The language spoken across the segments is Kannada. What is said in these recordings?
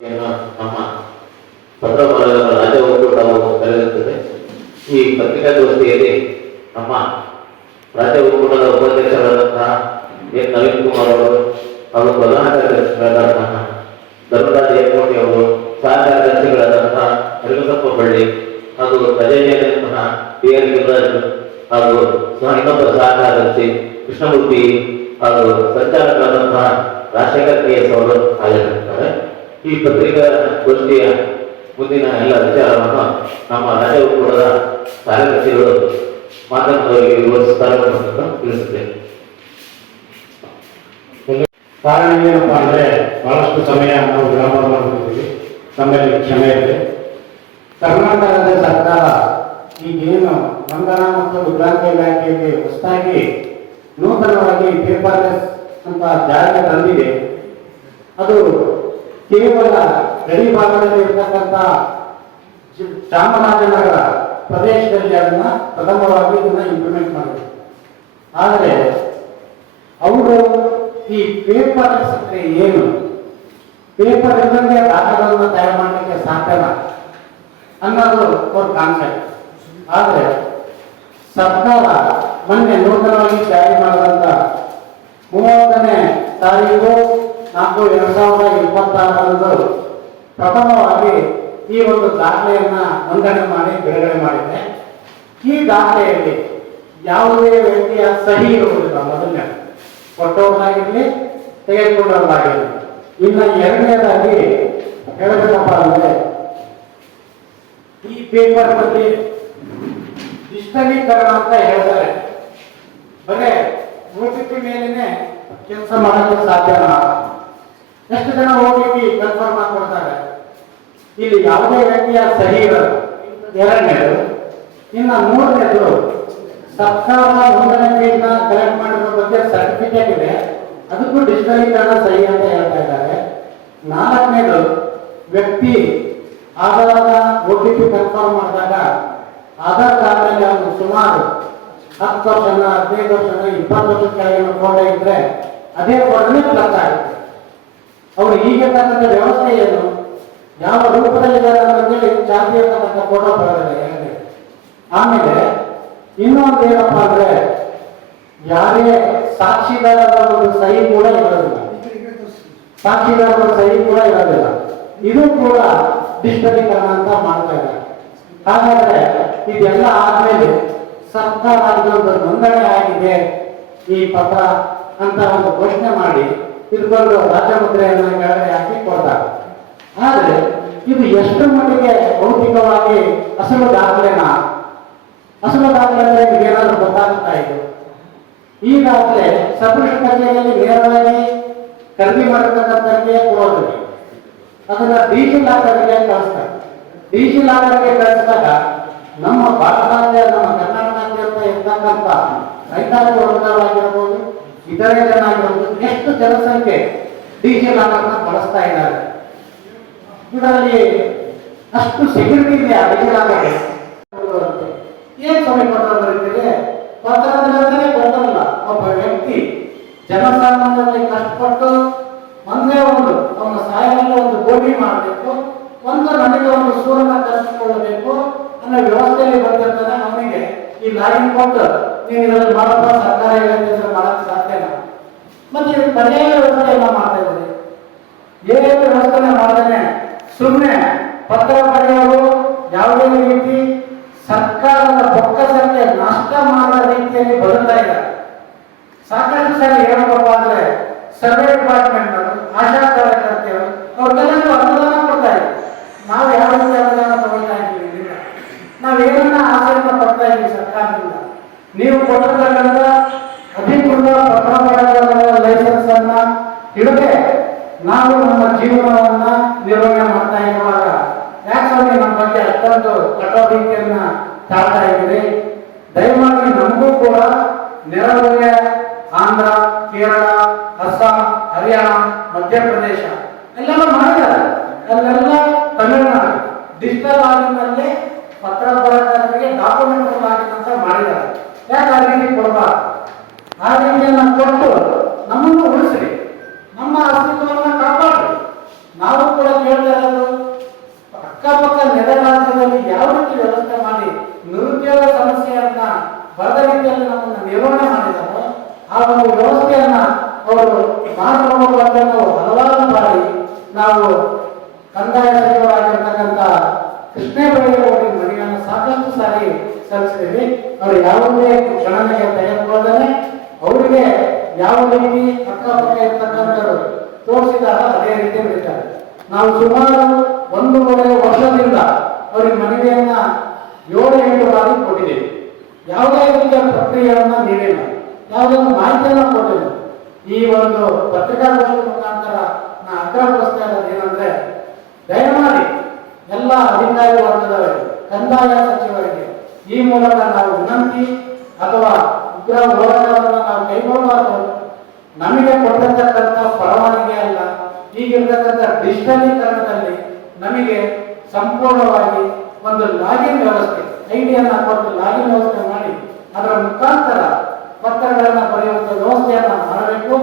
ನಮ್ಮ ಪತ್ರಕರ್ತರ ರಾಜ್ಯ ಒಕ್ಕೂಟವು ಕರೆದಿರುತ್ತದೆ. ಈ ಪತ್ರಿಕಾಗೋಷ್ಠಿಯಲ್ಲಿ ನಮ್ಮ ರಾಜ್ಯ ಒಕ್ಕೂಟದ ಉಪಾಧ್ಯಕ್ಷರಾದಂತಹ ಎನ್ ನವೀನ್ ಕುಮಾರ್ ಅವರು ಹಾಗೂ ಪ್ರಧಾನ ಕಾರ್ಯದರ್ಶಿಗಳಾದಂತಹ ಧರ್ಮರಾಜ್ ಯರ್ಕೋಟಿ ಅವರು, ಸಹ ಕಾರ್ಯದರ್ಶಿಗಳಾದಂತಹ ಹರಿಮಸಪ್ಪ ಬಳ್ಳಿ ಹಾಗೂ ಖಜಾಂಚಿಯಾದಂತಹ ಟಿ ಆರ್ ಗಿರಿರಾಜ್ ಹಾಗೂ ಇನ್ನೊಬ್ಬ ಸಹ ಕಾರ್ಯದರ್ಶಿ ಕೃಷ್ಣಮೂರ್ತಿ ಹಾಗೂ ಸಂಚಾಲಕರಾದಂತಹ ರಾಜಶೇಖರ್ KS ಅವರು ಹಾಜರಿರುತ್ತಾರೆ. ಈ ಪತ್ರಿಕಾಗೋಷ್ಠಿಯ ಮುಂದಿನ ಎಲ್ಲ ವಿಚಾರವನ್ನು ನಮ್ಮ ರಾಜ್ಯ ಒಕ್ಕೂಟದ ಕಾರ್ಯದರ್ಶಿಗಳು ಮಾಧ್ಯಮದವರಿಗೆ ವಿವರಿಸುತ್ತಾರೆ ಅಂತ ತಿಳಿಸುತ್ತೇನೆ. ಕಾರಣ ಏನಪ್ಪ ಅಂದರೆ ಬಹಳಷ್ಟು ಸಮಯ ನಾವು ವಿಳಂಬ ಮಾಡಿದ್ದೀವಿ, ನಮ್ಮಲ್ಲಿ ಕ್ಷಮೆ ಇದೆ. ಕರ್ನಾಟಕದ ಸರ್ಕಾರ ಈಗೇನು ವಂದನಾ ಮತ್ತು ವಿಕಲಾಂಗ ಇಲಾಖೆಯಲ್ಲಿ ಹೊಸದಾಗಿ ನೂತನವಾಗಿ ಪೇಪರ್ಲೆಸ್ ಅಂತ ಜಾರಿಗೆ ತಂದಿದೆ. ಅದು ಕೇವಲ ಗಡಿ ಭಾಗದಲ್ಲಿ ಇರ್ತಕ್ಕಂಥ ಚಾಮರಾಜನಗರ ಪ್ರದೇಶದಲ್ಲಿ ಅದನ್ನ ಪ್ರಥಮವಾಗಿ ಇದನ್ನ ಇಂಪ್ಲಿಮೆಂಟ್ ಮಾಡಿದೆ. ಆದರೆ ಅವರು ಈ ಪೇಪರ್ ಅಂದ್ರೆ ಏನು, ಪೇಪರ್ ಇದ್ದಂಗೆ ದಾಖಲೆಗಳನ್ನು ತಯಾರು ಮಾಡಲಿಕ್ಕೆ ಸಾಧ್ಯನ ಅನ್ನೋದು ಅವ್ರ ಕಾನ್ಸೆಪ್ಟ್. ಆದರೆ ಸರ್ಕಾರ ಮೊನ್ನೆ ನೂತನವಾಗಿ ಜಾರಿ ಮಾಡಿದಂತ 30ನೇ ತಾರೀಕು 4/2026 ಪ್ರಥಮವಾಗಿ ಈ ಒಂದು ದಾಖಲೆಯನ್ನ ನೋಂದಣಿ ಮಾಡಿ ಬಿಡುಗಡೆ ಮಾಡಿದೆ. ಈ ದಾಖಲೆಯಲ್ಲಿ ಯಾವುದೇ ವ್ಯಕ್ತಿಯ ಸಹಿ ಇರುವುದಿಲ್ಲ. ಮೊದಲನೇ ಕೊಟ್ಟವರಾಗಿರಲಿ ತೆಗೆದುಕೊಂಡವರಾಗಿರಲಿ. ಇನ್ನು ಎರಡನೇದಾಗಿ ಹೇಳಬೇಕಪ್ಪ ಅಂದ್ರೆ ಈ ಪೇಪರ್ ಬಗ್ಗೆ ಡಿಜಿಟಲೀಕರಣ ಅಂತ ಹೇಳ್ತಾರೆ. ಬರೇ OTP ಮೇಲೇನೆ ಕೆಲಸ ಮಾಡಲು ಸಾಧ್ಯನಾ? ಎಷ್ಟು ಜನ OTP ಕನ್ಫರ್ಮ್ ಆಗಿ ಕೊಡ್ತಾರೆ? ಇಲ್ಲಿ ಯಾವುದೇ ವ್ಯಕ್ತಿಯ ಸಹಿ ಇರಲ್ಲ. ಎರಡನೇದು. ಇನ್ನು ಮೂರನೇದು, ಸರ್ಕಾರ ನೋಂದಣಿ ಫೀಸ್ನ ಕಲೆಕ್ಟ್ ಮಾಡಿರೋ ಬಗ್ಗೆ ಸರ್ಟಿಫಿಕೇಟ್ ಇದೆ, ಅದಕ್ಕೂ ಡಿಜಿಟಲೀಕರಣ ಸಹಿ ಅಂತ ಹೇಳ್ತಾ ಇದ್ದಾರೆ. ನಾಲ್ಕನೇದು, ವ್ಯಕ್ತಿ ಆಧಾರದ OTP ಕನ್ಫರ್ಮ್ ಮಾಡಿದಾಗ ಆಧಾರ್ ಕಾರ್ಡ್ ಮೇಲೆ ಅವನು ಸುಮಾರು 10 ವರ್ಷನ 15 ವರ್ಷನ 20 ವರ್ಷದ ಕೆಳಗಿನ ಫೋಟೋ ಇದ್ರೆ ಅದೇ ಫೋಟೋನೇ ಪ್ಲಸ್ ಆಗುತ್ತೆ. ಅವರು ಈಗಿರ್ತಕ್ಕಂಥ ವ್ಯವಸ್ಥೆ ಏನು, ಯಾವ ರೂಪದಲ್ಲಿದ್ದಾರೆ ಅಂತಂದೇಳಿ ಚಾರ್ಜ್ ಇರ್ತಕ್ಕಂಥ ಫೋಟೋ ಬರೋದಿಲ್ಲ. ಆಮೇಲೆ ಇನ್ನೊಂದು ಏನಪ್ಪ ಅಂದ್ರೆ ಯಾರೇ ಸಾಕ್ಷಿದಾರರ ಒಂದು ಸಹಿ ಕೂಡ ಇರೋದಿಲ್ಲ. ಸಾಕ್ಷಿದಾರರ ಸಹಿ ಕೂಡ ಇರೋದಿಲ್ಲ. ಇದು ಕೂಡ ಡಿಜಿಟಲೀಕರಣ ಅಂತ ಮಾಡ್ತಾ ಇದ್ದಾರೆ. ಹಾಗಾದ್ರೆ ಇದೆಲ್ಲ ಆದ್ಮೇಲೆ ಸರ್ಕಾರ ಒಂದು ನೋಂದಣಿ ಆಗಿದೆ ಈ ಪತ್ರ ಅಂತ ಒಂದು ಘೋಷಣೆ ಮಾಡಿ ಇದಕ್ಕೊಂದು ರಾಜ್ಯ ಮುದ್ರೆಯನ್ನು ಕೆಳಗಡೆ ಹಾಕಿ ಕೊಡ್ತಾರೆ. ಆದ್ರೆ ಇದು ಎಷ್ಟು ಮಟ್ಟಿಗೆ ಭೌತಿಕವಾಗಿ ಅಸಲು ದಾಖಲೆನಾ? ಅಸಲು ದಾಖಲೆ ಅಂದ್ರೆ ಏನಾದ್ರೂ ಗೊತ್ತಾಗುತ್ತಾ ಇದು? ಈಗಾಗಲೇ ಸಬ್-ರಿಜಿಸ್ಟರ್ ಕಚೇರಿಯಲ್ಲಿ ನೇರವಾಗಿ ಖರೀದಿ ಮಾಡಿರ್ತಕ್ಕಂಥವ್ರಿಗೆ ಕೊಡೋದಿಲ್ಲ, ಅದನ್ನ ಡಿಜಿಲಾಕರ್ಗೆ ಕಳಿಸ್ತಾರೆ. ಡಿಜಿಲಾಕರ್ಗೆ ಕಳಿಸಿದಾಗ ನಮ್ಮ ಭಾರತಾದ್ಯ ನಮ್ಮ ಕರ್ನಾಟಕಾದ್ಯಂತ ಇರ್ತಕ್ಕಂಥ ರೈತಾಪಿ ವರ್ಗವಾಗಿರ್ಬೋದು, ಇತರೆ ಜನ ಆಗಿರ್ಬೋದು, ಎಷ್ಟು ಜನಸಂಖ್ಯೆ ಡಿಜಿಲಾಕರ್ನ ಬಳಸ್ತಾ ಇದ್ದಾರೆ. ಇದರಲ್ಲಿ ಅಷ್ಟು ಸೆಕ್ಯೂರಿಟಿ ಇದೆ ಆ ಡಿಜಿಲಾಕರ್ಗೆ. ಏನ್ ಸಮಯ ಪತ್ರ ಬರೀತೀರಿ? ಪತ್ರ ಅಂದ್ರೆ ಗೊತ್ತಲ್ಲ. ಒಬ್ಬ ವ್ಯಕ್ತಿ ಜನಸಾಮಾನ್ಯರಲ್ಲಿ ಕಷ್ಟಪಟ್ಟು ಒಂದೇ ಒಂದು ಅವನ ಸಹಾಯದಲ್ಲಿ ಒಂದು ಗೋಡಿ ಮಾಡಬೇಕು, ಒಂದು ನನಗೆ ಒಂದು ಸೂರನ್ನ ಕಲಿಸಿಕೊಳ್ಳಬೇಕು ಅನ್ನೋ ವ್ಯವಸ್ಥೆಯಲ್ಲಿ ಬಂದಿರ್ತಾನೆ. ಅವನಿಗೆ ಈ ಲಾಗಿನ್ ಕೊಟ್ಟು ನೀವು ಇದರಲ್ಲಿ ಮಾಡಪ್ಪ ಸರ್ಕಾರ ಹೇಳಿದ್ರೆ ಮಾಡಕ್ ಸಾಧ್ಯನ? ಮತ್ತೆ ಇದು ಪರ್ಯಾಯ ವ್ಯವಸ್ಥೆ ಎಲ್ಲ ಮಾಡ್ತಾ ಇದ್ದಾರೆ. ಏನೇನು ವ್ಯವಸ್ಥೆ ಮಾಡ್ತಾನೆ ಸುಮ್ಮನೆ ಪತ್ರ ಪಡೆಯೋರು ಯಾವುದೇ ರೀತಿ ಸರ್ಕಾರದ ಬೊಕ್ಕಸಕ್ಕೆ ನಷ್ಟ ಮಾಡೋ ರೀತಿಯಲ್ಲಿ ಬದುಕ್ತಾ ಇದ್ದಾರೆ. ಸಾಕಷ್ಟು ಸರಿ ಏನಪ್ಪ ಅಂದ್ರೆ ಸರ್ವೆ ಡಿಪಾರ್ಟ್ಮೆಂಟ್ ಆಶಾ ಕಾರ್ಯಕರ್ತೆಯರು ಅವ್ರಿಗೆಲ್ಲ ಅನುದಾನ ಕೊಡ್ತಾ ಇದ್ದಾರೆ. ನಾವು ಯಾವ ರೀತಿ ಅನುದಾನ ತಗೊಳ್ತಾ ಇದ್ದೀವಿ? ನಾವೇನನ್ನ ಆಸೆಯನ್ನ ಪಡ್ತಾ ಇದ್ದೀವಿ ಸರ್ಕಾರದಿಂದ? ನೀವು ಕೊಟ್ಟಿರ್ತಕ್ಕಂಥ ಅಧಿಕೃತ ಪತ್ರ ಪಡೆದ ಲೈಸೆನ್ಸ್ ಅನ್ನ ಹಿಡಿದೇ ನಾವು ನಮ್ಮ ಜೀವನವನ್ನ ನಿರ್ವಹಣೆ ಮಾಡ್ತಾ ಇರುವಾಗ ಯಾಕಂದ್ರೆ ನಮ್ಮ ಬಗ್ಗೆ ಅಷ್ಟೊಂದು ಕಟ್ಟೋ ರೀತಿಯನ್ನ ತಾಳ್ತಾ ಇದ್ದೀರಿ? ದಯಮಾಡಿ ನಮಗೂ ಕೂಡ ನೆರವಿಗೆ ಆಂಧ್ರ, ಕೇರಳ, ಅಸ್ಸಾಂ, ಹರಿಯಾಣ, ಮಧ್ಯಪ್ರದೇಶ ಎಲ್ಲೆಲ್ಲ ಮಾಡಿದ್ದಾರೆ. ಅಲ್ಲೆಲ್ಲ ತಮಿಳುನಾಡು ಡಿಜಿಟಲ್ ಆಗಿನಲ್ಲಿ ಪತ್ರ ಬರಹಗಾರರಿಗೆ ಡಾಕ್ಯುಮೆಂಟ್ ಆಗಿದಂತ ಮಾಡಿದ್ದಾರೆ. ಯಾಕೆ ಆ ರೀತಿ ಕೊಡಬಾರ್ದು? ಆ ರೀತಿಯನ್ನ ಕೊಟ್ಟು ನಮ್ಮನ್ನು ಉಳಿಸ್ರಿ, ನಮ್ಮ ಅಸ್ತಿತ್ವವನ್ನು ಕಾಪಾಡ್ರಿ. ನಾವು ಕೂಡ ಕೇಳ್ತಾ ಕಂದಾಯ ಸಚಿವರಾಗಿರ್ತಕ್ಕಂಥ ಕೃಷ್ಣ ಬೈರೇಗೌಡರಿಗೆ ಮನವಿಯನ್ನು ಸಾಕಷ್ಟು ಸಾರಿ ಸಲ್ಲಿಸಿದ್ದೀವಿ. ಅವರು ಯಾವುದೇ ಗಣನೆಗೆ ತೆಗೆದುಕೊಳ್ಳದೆ ಅವರಿಗೆ ಯಾವ ರೀತಿ ಅಕ್ಕಪಕ್ಕ ಇರ್ತಕ್ಕಂಥವ್ರು ತೋರಿಸಿದಾಗ ಅದೇ ರೀತಿ ನಡೀತಾರೆ. ನಾವು ಸುಮಾರು 1.5 ವರ್ಷದಿಂದ ಅವರಿಗೆ ಮನವಿಯನ್ನ 7-8 ಬಾರಿ ಕೊಟ್ಟಿದ್ದೀವಿ. ಯಾವುದೇ ರೀತಿಯ ಪ್ರಕ್ರಿಯೆಯನ್ನ ನೀಡಿಲ್ಲ, ಯಾವುದೇ ಮಾಹಿತಿಯನ್ನು ಕೊಟ್ಟಿಲ್ಲ. ಈ ಒಂದು ಪತ್ರಿಕಾಗೋಷ್ಠಿ ಮುಖಾಂತರ ನಾ ಆಗ್ರಹಪಡಿಸ್ತಾ ಇರೋದು ಏನಂದ್ರೆ, ದಯಮಾಡಿ ಎಲ್ಲ ಅಧಿಕಾರಿ ವರ್ಗದವರಿಗೆ, ಕಂದಾಯ ಸಚಿವರಿಗೆ ಈ ಮೂಲಕ ನಾವು ವಿನಂತಿ ಅಥವಾ ಉಗ್ರ ಹೋರಾಟವನ್ನು ನಾವು ಕೈಗೊಳ್ಳಬಾರದು. ನಮಗೆ ಕೊಟ್ಟಿರ್ತಕ್ಕಂಥ ಪರವಾನಗಿ ಅಲ್ಲ, ಈಗಿರ್ತಕ್ಕಂಥ ಡಿಜಿಟಲೀಕರಣದಲ್ಲಿ ನಮಗೆ ಸಂಪೂರ್ಣವಾಗಿ ಒಂದು ಲಾಗಿನ್ ವ್ಯವಸ್ಥೆ, ಐಡಿಯನ್ನು ಕೊಟ್ಟು ಲಾಗಿನ್ ವ್ಯವಸ್ಥೆ ಮಾಡಿ ಅದರ ಮುಖಾಂತರ ಪತ್ರಗಳನ್ನು ಬರೆಯುವಂಥ ವ್ಯವಸ್ಥೆಯನ್ನು ಮಾಡಬೇಕು.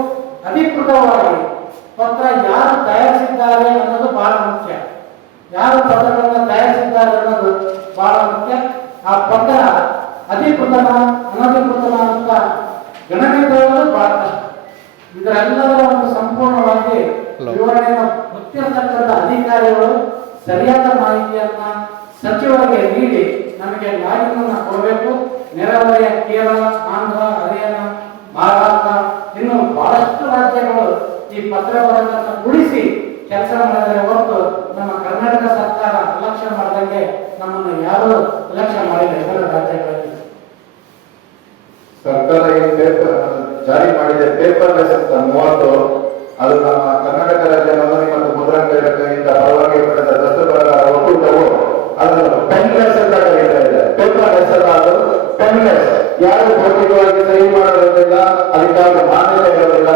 ಅಧಿಕೃತವಾಗಿ ಪತ್ರ ಯಾರು ತಯಾರಿಸಿದ್ದಾರೆ ಅನ್ನೋದು ಬಹಳ ಮುಖ್ಯ. ಯಾರು ಪತ್ರಗಳನ್ನು ತಯಾರಿಸಿದ್ದಾರೆ ಅನ್ನೋದು ಬಹಳ ಮುಖ್ಯ. ಆ ಪತ್ರ ಅಧಿಕೃತನ ಅನಧಿಕೃತನ ಅಂತ ಗಣನೆ ತಗೊಳ್ಳೋದು ಬಹಳ ಕಷ್ಟ. ಇದರೆಲ್ಲದರ ಒಂದು ಸಂಪೂರ್ಣವಾಗಿ ವಿವರಣೆಯನ್ನು ಗೊತ್ತಿರತಕ್ಕಂಥ ಅಧಿಕಾರಿಗಳು ಸರಿಯಾದ ಮಾಹಿತಿಯನ್ನ ಸಚಿವರಿಗೆ ನೀಡಿ ನಮಗೆ ಲಾಗಿನ್ ಅನ್ನು ಕೊಡಬೇಕು. ನೆರೆಹೊರೆಯ ಕೇರಳ, ಆಂಧ್ರ, ಹರಿಯಾಣ, ಮಹಾರಾಷ್ಟ್ರ ಇನ್ನು ಬಹಳಷ್ಟು ರಾಜ್ಯಗಳು ಈ ಪತ್ರಗಳನ್ನು ಉಳಿಸಿ ಕೆಲಸ ಮಾಡಿದರೆ ಹೊರತು ನಮ್ಮ ಕರ್ನಾಟಕ ಸರ್ಕಾರ ಅಲಕ್ಷ್ಯ ಮಾಡಿದಂಗೆ ನಮ್ಮನ್ನು ಯಾರು ಅಲಕ್ಷ್ಯ ಮಾಡಿಲ್ಲ ಇತರ ರಾಜ್ಯಗಳಲ್ಲಿ. ಸರ್ಕಾರ ಏನು ಪೇಪರ್ ಜಾರಿ ಮಾಡಿದೆ, ಪೇಪರ್ಲೆಸ್ ಅಂತ 30, ಅದು ನಮ್ಮ ಕರ್ನಾಟಕ ರಾಜ್ಯ ನೋಂದಣಿ ಮತ್ತು ಮುದ್ರಣ ಇಲಾಖೆಯಿಂದ ಪರವಾಗಿ ಪಡೆದ ದಸ್ತುಗಳ ಒಕ್ಕೂಟವು ಅದನ್ನು ಪೆನ್ಲೆಸ್ ಅಂತ ಕರೀತಾ ಇದೆ. ಪೇಪರ್ಲೆಸ್ ಅಲ್ಲ, ಅದು ಪೆನ್ಲೆಸ್. ಯಾರು ಭೌತಿಕವಾಗಿ ಸಹಿ ಮಾಡೋದಿಲ್ಲ, ಅದಕ್ಕಾಗಿ ಮಾನ್ಯತೆ ಇರೋದಿಲ್ಲ.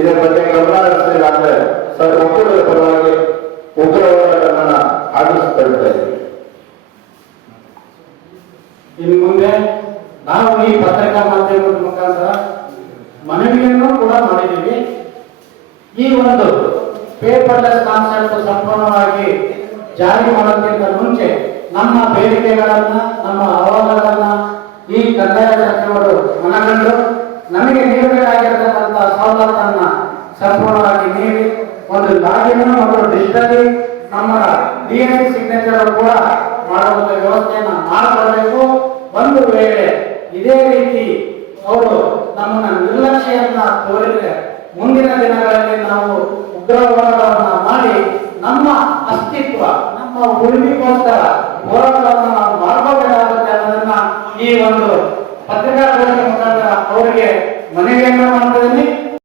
ಇದರ ಬಗ್ಗೆ ಗಮನ ಹರಿಸಲಿಲ್ಲ ಅಂದ್ರೆ ಒಕ್ಕೂಟದ ಪರವಾಗಿ ಉಗ್ರ ಹೋರಾಟವನ್ನ ಆಡಿಸ್ತಾ ಇದ್ದೀವಿ. ಇನ್ನು ಮುಂದೆ ನಾವು ಈ ಪತ್ರಿಕಾ ಮಾಧ್ಯಮದ ಮುಖಾಂತರ ಮನವಿಯನ್ನು ಕೂಡ ಮಾಡಿದ್ದೀವಿ. ಈ ಒಂದು ಪೇಪರ್ಲೆಸ್ ಕಾನ್ಸೆಪ್ಟ್ ಸಂಪೂರ್ಣವಾಗಿ ಜಾರಿ ಮಾಡೋದಕ್ಕಿಂತ ಮುಂಚೆ ನಮ್ಮ ಬೇಡಿಕೆಗಳನ್ನ, ನಮ್ಮ ಅಹವಾಲುಗಳನ್ನ ಈ ಕಂದಾಯ ಸಚಿವರು ಮನಗಂಡು ನಮಗೆ ನೀಡಬೇಕಾಗಿರತಕ್ಕಂಥ ಸವಲತ್ತನ್ನ ಸಂಪೂರ್ಣವಾಗಿ ನೀಡಿ ಒಂದು ಲಾಗಿನ್ ಮತ್ತು ಡಿಜಿಟಲಿ ನಮ್ಮ DNA ಸಿಗ್ನೇಚರ್ ಕೂಡ ಮಾಡುವಂತ ವ್ಯವಸ್ಥೆಯನ್ನ ಮಾಡಿಕೊಡಬೇಕು. ಒಂದು ವೇಳೆ ಇದೇ ರೀತಿ ಅವರು ನಮ್ಮನ್ನ ನಿರ್ಲಕ್ಷ್ಯವನ್ನ ತೋರಿದರೆ ಮುಂದಿನ ದಿನಗಳಲ್ಲಿ ನಾವು ಉಗ್ರ ಹೋರಾಟವನ್ನ ಮಾಡಿ ನಮ್ಮ ಅಸ್ತಿತ್ವ, ನಮ್ಮ ಉಳಿವಿಗೋಸ್ಕರ ಹೋರಾಟವನ್ನು ನಾವು ಮಾಡಬೇಕಾಗುತ್ತೆ ಅನ್ನೋದನ್ನ ಈ ಒಂದು ಪತ್ರಿಕಾಗೋಷ್ಠಿ ಮುಖಾಂತರ